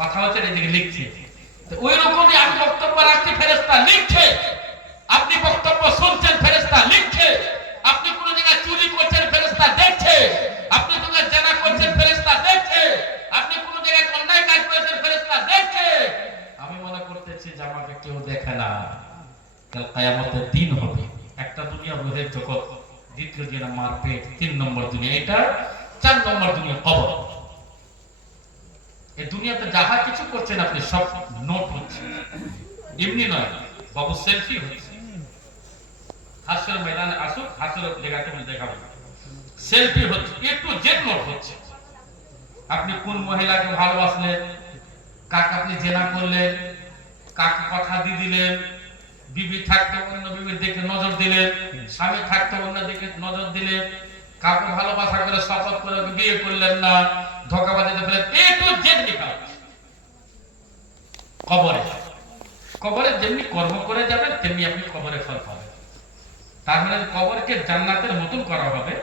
কথা হচ্ছে এদিকে লিখছে, ওই রকমই আমি বক্তব্য রাখছি, ফেরেশতা লিখছে। আপনি বক্তব্য শুনছেন, ফেরেশতা লিখছে। আপনি কোন জায়গায় চুরি করছেন, ফেরেশতা দেখছে। আপনি কোন জায়গায় জেনা করছেন, ফেরেশতা দেখছে। আপনি কোন জায়গায় অন্যায় কাজ করেছেন, ফেরেশতা দেখছে। আমি মনে করতেছি যে আমাকে কেউ দেখে না। কাল কিয়ামতের দিন হবে। একটা দুনিয়া রূহের জগৎ, দ্বিতীয় দুনিয়া মারপেট, 3 নম্বর দুনিয়া এটা, 4 নম্বর দুনিয়া কবর। এই দুনিয়াতে যাহা কিছু করছেন আপনি সব নোট হচ্ছে, এমনি নয় বাবু, সেলফি হচ্ছে। হাসরের ময়দানে আসুক, হাসরের জায়গাতে আমি দেখাবো, সেলফি হচ্ছে, একটু জেড নোট হচ্ছে। আপনি কোন মহিলাকে ভালোবাসলেন, কাকে আপনি জেনা করলেন, কাকে কথা দিয়ে দিলেন, বিবি থাকতে অন্য বিবির দিকে নজর দিলেন, স্বামী থাকতে অন্য দিকে নজর দিলেন, কাউকে ভালোবাসা করে শপথ করে বিয়ে করলেন না, ধোঁকাবাজিতে ফেলেন, একটু জেড লেখা কবরে। কবরে যেমনি কর্ম করে যাবেন তেমনি আপনি কবরে ফল পাবেন। তার মানে কবরকে জান্নাতের মতন করা হবে,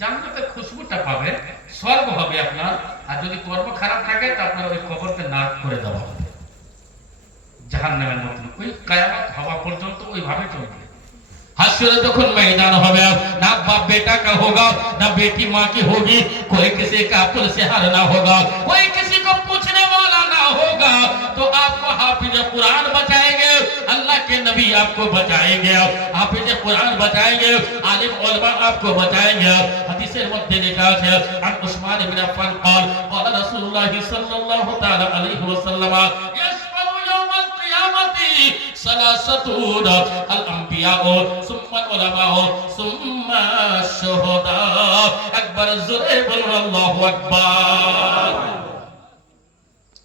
জান্নাতের খুশবুটা পাবেন, স্বর্গ হবে আপনার। আর যদি কর্ম খারাপ থাকে তা আপনার ওই কবরকে নাক করে দেওয়া হবে, জাহান্নামের মতন। ওই কিয়ামত হওয়া পর্যন্ত ওইভাবে চলবে। হাসরে যখন मैदान হবে, ना बाप बेटा का होगा, ना बेटी माँ की होगी, कोई किसी का पुल से हार ना होगा, कोई किसी को पूछने वाला ना होगा। तो आपको हाफिज कुरान बचाएंगे, अल्लाह के नबी आपको बचाएंगे, हाफिज कुरान बचाएंगे, आलिम उलमा आपको बचाएंगे। हदीसेर मध्य लिखा है, अन उस्मान इब्न अफ्फान قال قال رسول الله صلى الله تعالى عليه وسلم सलासतून अल-अंबिया सुम्मा उलमा सुम्मा शुहदा। একবার জোরে বলুন আল্লাহু আকবার।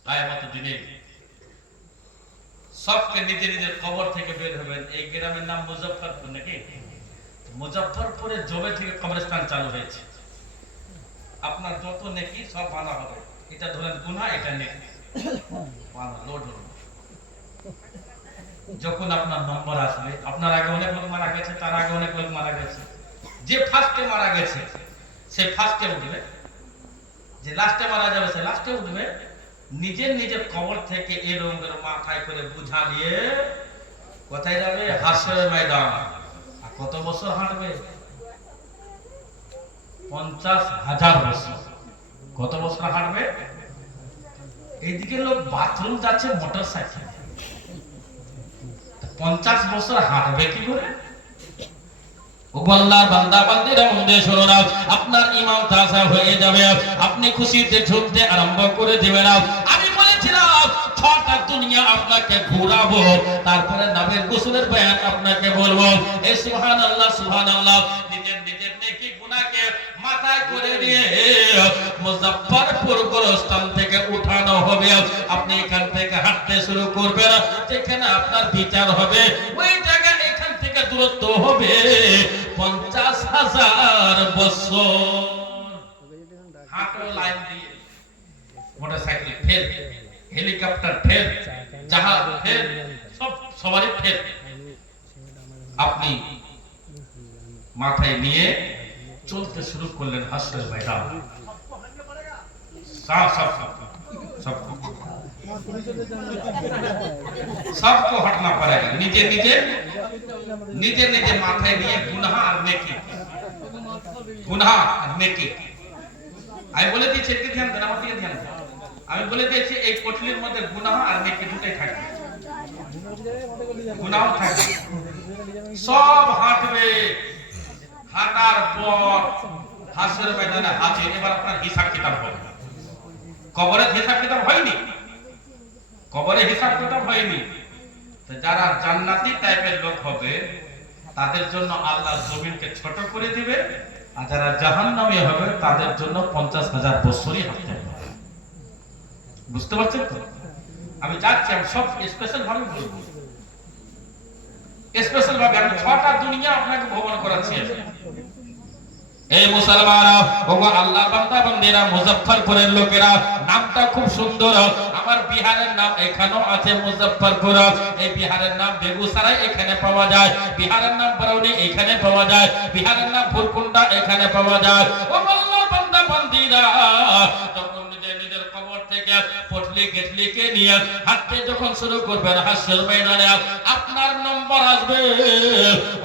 কিয়ামতের দিনে সবকে নিজের নিজের কবর থেকে বের হবেন। এই গ্রামের নাম মুজফফরপুর নাকি? মুজফফরপুরে জবে থেকে কবরস্থান চালু হয়েছে। আপনার যত নেকি সব মানা হবে। এটা ধরেন গুনাহ, এটা নেকি, মানা লোড হবে। যখন আপনার নম্বর আসবে, আপনার আগে অনেক লোক মারা গেছে, তার আগে অনেক লোক মারা গেছে, যে ফার্স্টে মারা গেছে সে ফার্স্টে উঠবে, যে লাস্টে মারা যাবে সে লাস্টে উঠবে। নিজের নিজের কবর থেকে এই রঙের মাথায় করে বুঝা নিয়ে কোথায় যাবে? হাসরের ময়দান। আর কত বছর হাঁটবে? 50,000 বছর। কত বছর হাঁটবে? এইদিকে লোক বাথরুম যাচ্ছে মোটর সাইকেল, 50 বছর হাঁটবে কি করে? আল্লাহর বান্দা বান্দিরা মনে শোনো না, আপনার ঈমান তাজা হয়ে যাবে, আপনি খুশিতে ঝুমতে আরম্ভ করে দিবেন। আমি বলেছিলাম 6টা দুনিয়া আপনাকে ঘোরাবো, তারপরে নবীর গোসলের বয়ান আপনাকে বলবো। এই সুবহানাল্লাহ সুবহানাল্লাহ, নিজের নিজের নেকি গুনাহকে মাথায় করে নিয়ে মুজফফরপুর গোরস্থান থেকে উঠানো হবে। আপনি এখান থেকে হাঁটতে শুরু করবেন, যেখানে আপনার বিচার হবে ওই জায়গা এখান থেকে দূরত্ব হবে 50,000 বছর। হাঁটো লাইন দিয়ে, মোটরসাইকেল ফের, হেলিকপ্টার ফের, জাহাজ ফের, সব সবারই ফের। আপনি মাথায় নিয়ে চলতে শুরু করলেন হাসরের ময়দান। सबको हटना पड़ेगा। निजे निजे निजे निजे माथे निये गुनाह और नेकी, गुनाह और नेकी। আমি বলে দিয়েছি একটু ধ্যান দেন, আমার দিকে ধ্যান দেন। আমি বলে দিয়েছি এই কোঠলির মধ্যে গুনাহ আর নেকি দুটোই থাকবে। গুনাহ থাকবে, সব হাঁটবে। হাঁটার পর হাসরের ময়দানে হাজির। এবার আপনার হিসাব কিতাব হবে। কবরে হিসাব কিতাব হয়নি, কবরে হিসাব কিতাব হয়নি। তো যারা জান্নাতি টাইপের লোক হবে তাদের জন্য আল্লাহ জমিনকে ছোট করে দিবে, আর যারা জাহান্নামী হবে তাদের জন্য 50,000 বছরই হাঁটতে হবে। বুঝতে পারছেন তো? আমি যাচ্ছি, আমি সব স্পেশাল ভাবে বলবো, স্পেশাল ভাবে। আমি 6টা দুনিয়া আপনাকে ভ্রমণ করাচ্ছি। এই মুসলমানরা, ওগো আল্লাহর বান্দা বান্দিরা, মুজফফরপুরের লোকেরা, নামটা খুব সুন্দর। আমার বিহারের নাম এখানেও আছে মুজফফরপুর। এই বিহারের নাম বেগুসরাই এখানে পাওয়া যায়, বিহারের নাম বরৌনি এখানে পাওয়া যায়, বিহারের নাম ফুরকুন্ডা এখানে পাওয়া যায়। ও আল্লাহর বান্দা বান্দিরা, তখন নিজের নিজের কবর নিয়ে পটলি গেটলিকে নিয়ে হাঁটতে যখন শুরু করবেন হাসর ময়দানে আপনার নম্বর আসবে।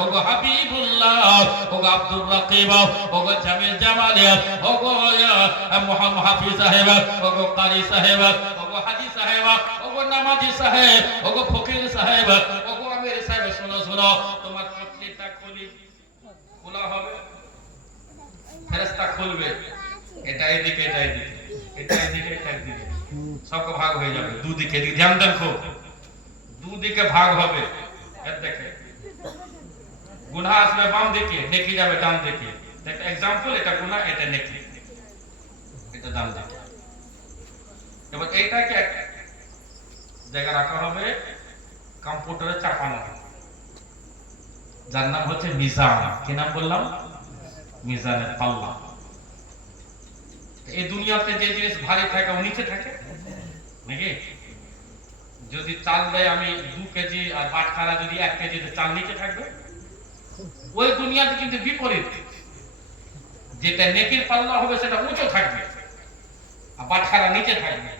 ওগো হাবিবুল্লাহ, ওগো আব্দুর রাকিব, ওগো জামিল জামাল, ওগো মুহাম্মদ হাফিজ সাহেব, ওগো কারি সাহেব, ওগো হাজি সাহেব, ওগো নামাজি সাহেব, ওগো ফকির সাহেব, ওগো আমির সাহেব, শোনো শোনো, তোমার পটলিটা খোলা হবে, ফেরেশতা খুলবে, এটা এদিকে, এটা এদিকে, এটা এদিকে, এটা এদিকে, সব ভাগ হয়ে যাবে দুদিকে। ধ্যান দেন খুব, দুদিকে ভাগ হবে। এর দেখে গুনাহ আসবে বাম দিকে, নেকি যাবে ডান দিকে। একটা एग्जांपल, এটা গুনাহ, এটা নেকি, এটা ডান দিকে। এবার এইটাকে এক জায়গা রাখা হবে, কম্পিউটারে চাপানো হবে, যার নাম হচ্ছে মিজান। কি নাম বললাম? মিজানের পাল্লা। এই দুনিয়াতে যে জিনিস ভারী থাকে ও নিচে থাকে নাকি? যদি চাল দেয় আমি 2 কেজি আর বাটখারা যদি 1 কেজি, চাল নিচে থাকবে। ওই দুনিয়াতে কিন্তু বিপরীত, যেটা নেকির পাল্লা হবে সেটা উঁচু থাকবে আর বাটখারা নিচে থাকবে,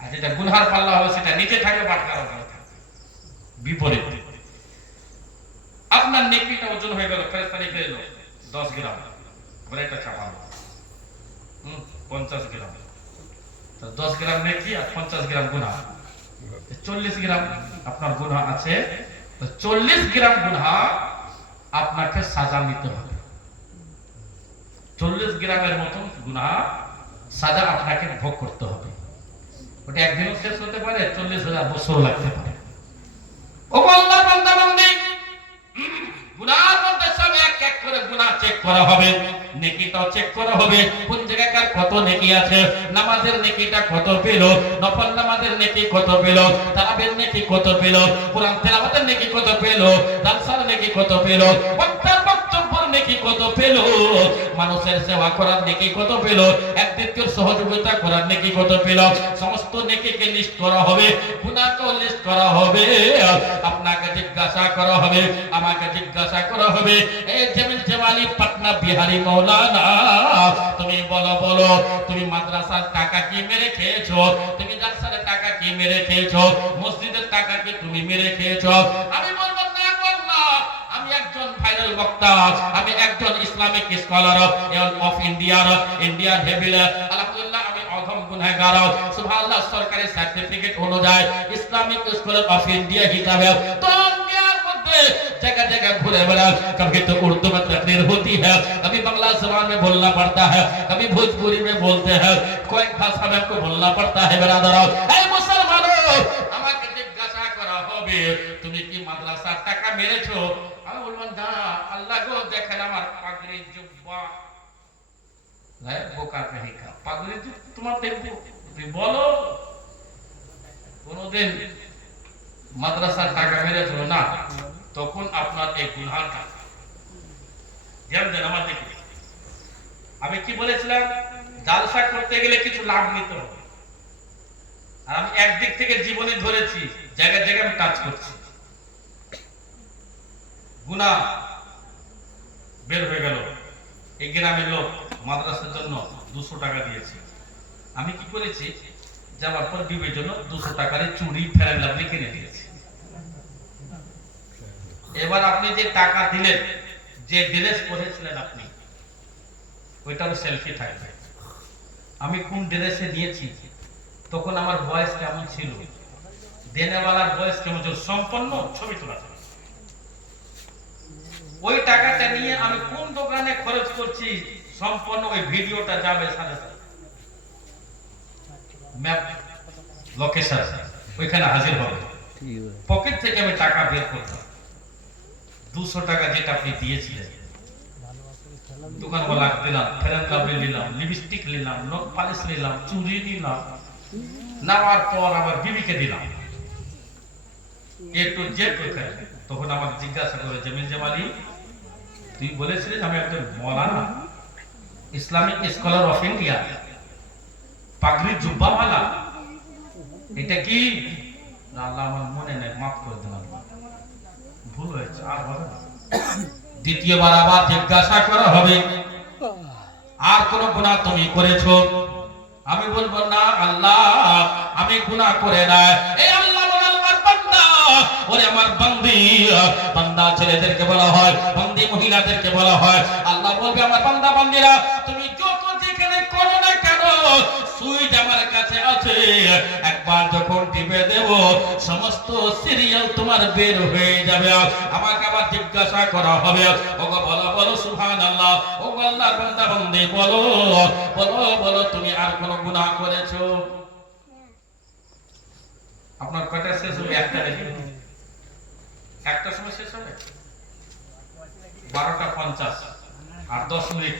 আর যেটা গুনহার পাল্লা হবে সেটা নিচে থাকবে, বাটখারা উপরে থাকবে, বিপরীত। আপনার নেকিটা ওজন হয়ে গেল, ফেরেশতা লিখে দিল 10 গ্রাম, বলে এটা চাপানো 50 গ্রাম, তো 10 গ্রাম নেকি আর 50 গ্রাম গুনাহ, 40 গ্রাম আপনার গুনাহ আছে। 40 গ্রাম গুনাহ আপনাকে সাজা নিতে হবে। 40 গ্রামের মতন গুনাহ সাজা আপনাকে ভোগ করতে হবে। ওটা একদিনও শেষ হতে পারে, 40,000 বছর লাগতে পারে। ও আল্লাহর বান্দা বান্দি, গুনাহর মধ্যে সব এক এক করে গুনাহ চেক করা হবে, নেকিটাও চেক করা হবে, কোন জায়গায় কত নেকি আছে, নামাজের নেকিটা কত পেল, নফল নামাজের নেকি কত পেল, তারাবির নেকি কত পেল, কোরআন তেলাওয়াতের নেকি কত পেল, জালসার নেকি কত পেল, বক্তার বক্তব্যের নেকি কত পেল, মানুষের সেবা করার নেকি কত পেল, একদিকের সহযোগিতা করার নেকি কত পেল, সমস্ত নেকিকে লিস্ট করা হবে, গুনাহকেও লিস্ট করা হবে। আপনাকে জিজ্ঞাসা করা হবে, আমাকে জিজ্ঞাসা করা হবে, এই জামিল জামালি পাটনা বিহারি মৌলানা, তুমি বলো বলো, তুমি মাদ্রাসার টাকা কি মেরে খেয়েছো, তুমি জালসার টাকা কি মেরে খেয়েছো, মসজিদের টাকা কি তুমি মেরে খেয়েছো? আমি বলবো না বললাম, আমি একজন ভাইরাল বক্তা, আমি একজন ইসলামিক স্কলার অফ ইন্ডিয়ার হেভিল, আলহামদুলিল্লাহ আমি অধম গুনাহগার, সুবহানাল্লাহ, সরকারি সার্টিফিকেট অনুযায়ী ইসলামিক স্কলার অফ ইন্ডিয়া হিসাবে তো जगह जगह घूरे बड़ा, कभी तो उर्दू में तकरीर होती है, कभी बांग्ला ज़बान में बोलना पड़ता है, कभी भोजपुरी में बोलते हैं, कोई भाषा में हमको बोलना पड़ता है। बिरादरों, ऐ मुसलमानों, আমাকে জিজ্ঞাসা করা হবে তুমি কি মাদ্রাসার টাকা মেরেছো? আমি বলবো না, আল্লাহ গো দেখেন আমার পাগড়ি জুব্বা, গায়ে বোকা কহেগা, পাগড়ি তোমার দেখবো, তুমি বলো কোনদিন মাদ্রাসার টাকা মেরেছো? না, তখন আপনার এই গুনাহটা ধ্যান দেন আমার দিকে। আমি কি বলেছিলাম? জালসা করতে গেলে কিছু লাভ নিতে হবে, আর আমি একদিক থেকে জীবনী ধরেছি, জায়গায় জায়গায় আমি কাজ করছি। গুনাহ বের হয়ে গেল, এই গ্রামের লোক মাদ্রাসার জন্য 200 টাকা দিয়েছে, আমি কি করেছি, যাওয়ার পর বিবের জন্য 200 টাকার চুড়ি ফেরান লাভলি কিনে দিয়েছি। এবার আপনি যে টাকা দিলেন, যে ড্রেস পরেছিলেন আপনি, ওইটাও সেলফি থাকবে। আমি কোন ড্রেসে নিয়েছি, তখন আমার বয়স কেমন ছিল, দেনেওয়ালার বয়স কেমন ছিল, সম্পন্ন ছবি তোলা ছিল। ওই টাকাটা নিয়ে আমি কোন দোকানে খরচ করছি, সম্পন্ন ওই ভিডিওটা যাবে সাথে সাথে, ম্যাপ লোকেশন ওইখানে হাজির হবে। পকেট থেকে আমি টাকা বের করতাম, 200 টাকা যেটা আপনি দিয়েছিলেন, দোকানওয়ালা দিলাম, ফেরান লাভলি নিলাম, লিপস্টিক নিলাম, নখ পালিশ নিলাম, চুড়ি নিলাম, নেওয়ার পর আবার বিবিকে দিলাম, একটু জেট ওইখানে। তখন আমাকে জিজ্ঞাসা করে, জামিল জামালি তুই বলেছিলিস আমি একজন মৌলানা, ইসলামিক স্কলার অফ ইন্ডিয়া, পাগড়ি জুব্বাওয়ালা, এটা কি? আল্লাহ আমার মনে নেই, মাফ করে দিন, ভুল হয়েছে, আর হবে না। দ্বিতীয়বার আবার জিজ্ঞাসা করা হবে, আর কোন গুনাহ তুমি করেছো? আমি বলবো না আল্লাহ আমি গুনাহ করে নাই। এই আল্লাহ বলে আল্লাহর বান্দা, ওরে আমার বান্দি, বান্দা ছেলেদেরকে বলা হয়, বান্দি মহিলাদেরকে বলা হয়। আল্লাহ বলবে আমার বান্দা বান্দিরা তুমি যত যেখানে করো না কেন সুইচ আমার কাছে আছে, একবার যখন টিপে দেব সমস্ত সিরিয়াল তোমার বের হয়ে যাবে। আমাকে আবার জিজ্ঞাসা করা হবে, ওগো বলো বলো সুবহানাল্লাহ, ওগো আল্লাহর বান্দা বান্দি বলো বলো বলো তুমি আর কোন গুনাহ করেছো? আপনার কয়টা শেষ হবে? একটা দেখি, একটা সময় শেষ হবে 12:50 আর 10 মিনিট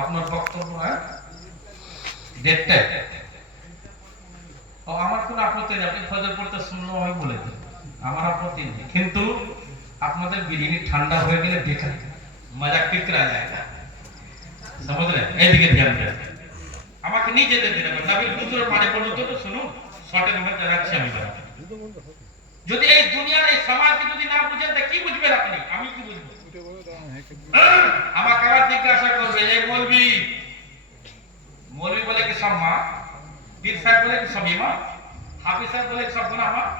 আপনার বক্তব্য। হ্যাঁ, ডেটটা ও আমার কোনো আপত্তি নেই, আপনি ফজর পড়তে শুনলো আমি বলে দিই, আমার আপত্তি নেই। কিন্তু আপনাদের বিরিয়ানি ঠান্ডা হয়ে গেলে দেখেন মজা টিকরা যায় না, বুঝলেন? এইদিকে ধ্যান দেন, আমাকে নিয়ে যেতে দিন। নাবিল হুজুর মানে পর্যন্ত তো শুনুন, শর্টের মধ্যে রাখছি আমি। যদি এই দুনিয়ার এই সমাজকে যদি না বুঝেন তা কি বুঝবেন আপনি? আমি কি বুঝবো? আমাকে আবার জিজ্ঞাসা করবে এই মৌলবি বলে কি সব মা, পীর সাহেব বলে কি সব ইমাম, হাফিজ সাহেব বলে কি সব গুনাহ মাফ,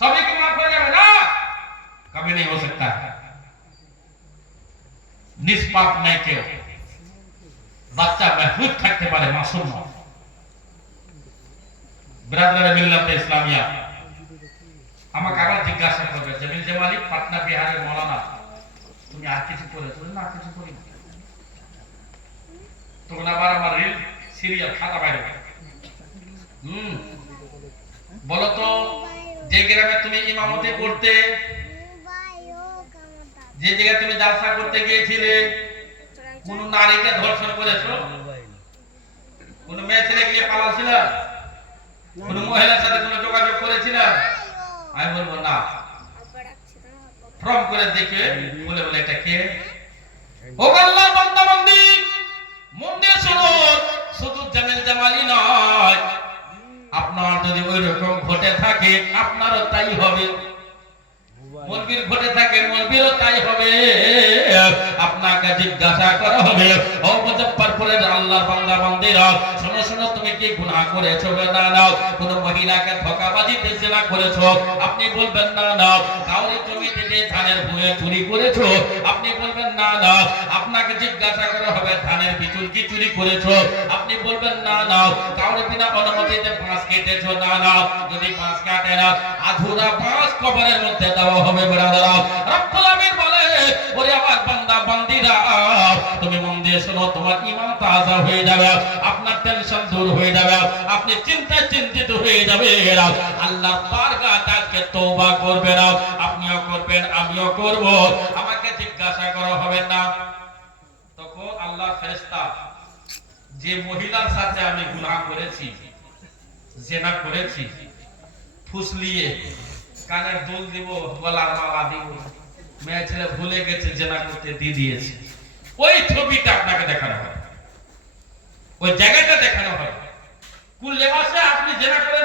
সবই কি মাফ হয়ে যাবে? না, কभी नहीं हो सकता। নিষ্পাপ নাই কেউ, বাচ্চা মাহফুজ থাকতে পারে, মাসুম নয়। ব্রাদারে মিল্লাতে ইসলামিয়া আমাকে আবার জিজ্ঞাসা করবে জমিল জামালি পাটনা বিহারের মৌলানা তুমি আর কিছু করেছো? না, কিছু করি না। তখন আবার আমার রিল সিরিয়াল খাতা বাইরে বলো তো, যে গ্রামে তুমি ইমামতি করতে, যে জায়গায় তুমি জালসা করতে গিয়েছিলে, কোন নারীকে ধর্ষণ করেছো? কোন মেয়ে ছেলে গিয়ে পালাছিল? কোন মহিলার সাথে কোন যোগাযোগ করেছিল? আমি বলবো না। ফর্ম করে দেখে বলে বলে এটা কে? ও আল্লাহর বান্দা বান্দি মন দিয়ে শোনো, শুধু জামিল জামালি নয়, আপনার যদি ওই রকম ঘটে থাকে আপনারও তাই হবে। মলবির ঘটে থাকে মলবিরও তাই হবে। আপনাকে জিজ্ঞাসা করা হবে, ও মুজফফরপুরের আল্লাহর বান্দা বান্দিরা শোনো শোনো, তুমি কি গুনাহ করেছো? না না। কোন মহিলাকে ধোঁকাবাজিতে জিনা করেছো? আপনি বলবেন না না। কাউরি জমি থেকে ধানের ভুঁয়ে চুরি করেছো? আপনি বলবেন না না। আপনাকে জিজ্ঞাসা করা হবে ধানের বিচুল কি চুরি করেছো? আপনি বলবেন না না। কাউরি বিনা অনুমতিতে বাঁশ কেটেছো? না না। যদি বাঁশ কাটে না, আধুরা বাঁশ কবরের মধ্যে দেওয়া হবে। ব্রাদারা, রব্বুল আমিন বলে ওরে আমার বান্দা বান্দিরা তুমি মন দিয়ে শোনো, তোমার ঈমান তাজা হয়ে যাবে, আপনার টেনশন দূর হয়ে যাবে, আপনি চিন্তায় চিন্তিত হয়ে যাবে। আল্লাহর বারগাতে আজকে তওবা করবেন, আপনিও করবেন, আমিও করব। আমাকে জিজ্ঞাসা করা হবে না। তখন আল্লাহর ফেরেশতা যে মহিলার সাথে আমি গুনাহ করেছি, জিনা করেছি, ফুসলিয়ে কানের দুল দিব, গলার মালা দিব, মেয়ে ছেলে ভুলে গেছে জিনা করতে দিয়ে দিয়েছে, ওই ছবিটা আপনাকে দেখানো হবে, ওই জায়গাটা দেখানো হবে। কোন লেবাসে আপনি জিনা করে